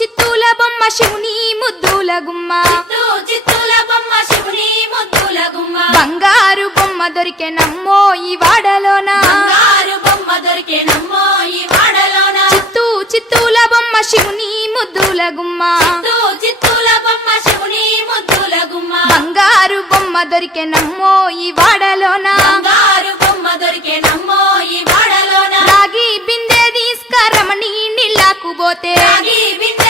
చిత్తూల బొమ్మ శివుని ముద్దుల గుమ్మ. చిత్తూ చిత్తూల బొమ్మ శివుని ముద్దుల గుమ్మ. బంగారు బొమ్మ దొరికెనమ్మో ఈ వాడలోన? బంగారు బొమ్మ దొరికే నమ్మో ఈ వాడలోన? చిత్తూ చిత్తూల బొమ్మ శివుని ముద్దుల గుమ్మ. చిత్తూ చిత్తూల బొమ్మ శివుని ముద్దుల గుమ్మ. బంగారు బొమ్మ దొరికెనమ్మో ఈ వాడలోన? బంగారు బొమ్మ దొరికే నమ్మో ఈ వాడలోన? రాగి బిందె తీసుకరమణి నీళ్ళకు పోతే. రాగి బిందె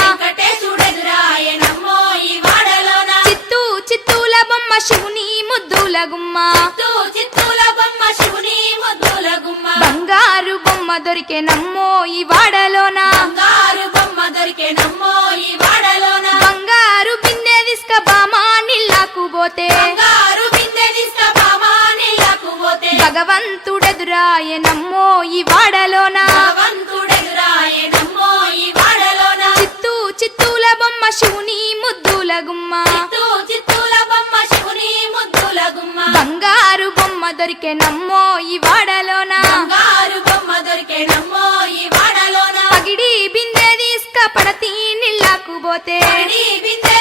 ముద్దుల గుమ్మ బొమ్మ బంగారు బొమ్మ దొరికెనమ్మో ఈ వాడలోన. బంగారు బొమ్మ దొరికే నమ్మో ఈ వాడలోన. బంగారు బిందె తీసుక బామా నీళ్ళకు పోతే. బంగారు బిందె తీసుకుపామా నీళ్ళకు పోతే. భగవంతుడెదురాయ నమ్మో ఈ వాడలోన దొరికెనమ్మో ఈ వాడలోన? బంగారు బొమ్మ దొరికే నమ్మో ఈ వాడలోన? పగిడి బిందె తీసుక పడతి నీళ్ళకు పోతే. బిందె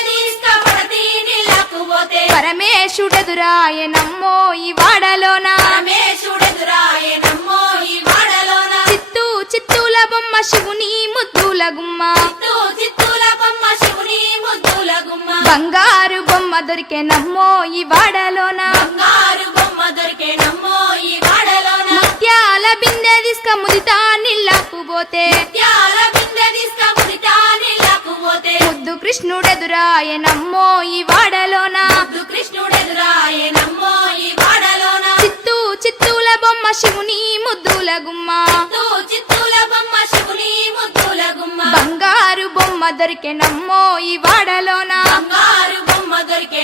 నీళ్ళకు పోతే. పరమేశుడెదురాయ నమ్మో ఈ వాడలోన? పరమేశుడెదురాయ నమ్మో ఈ వాడలోన? చిత్తూ చిత్తూల బొమ్మ శివుని ముద్దుల గుమ్మ. చిత్తూ చిత్తూల బొమ్మ శివుని ముద్దుల గుమ్మ. బంగారు బొమ్మ దొరికెనమ్మో ఈ వాడలోన? తీసుక ముదితా నీళ్ళకు పోతే. త్యాల బిందె తీసుకుపుడితా నీళ్ళకు పోతే. ముద్దు కృష్ణుడెదురాయ నమ్మో ఈ వాడలోన. నమ్మో చిత్తూ చిత్తూల బొమ్మ శివుని ముద్దుల గుమ్మ. బంగారు బొమ్మ దొరికెనమ్మో ఈ వాడలోన. దొరికే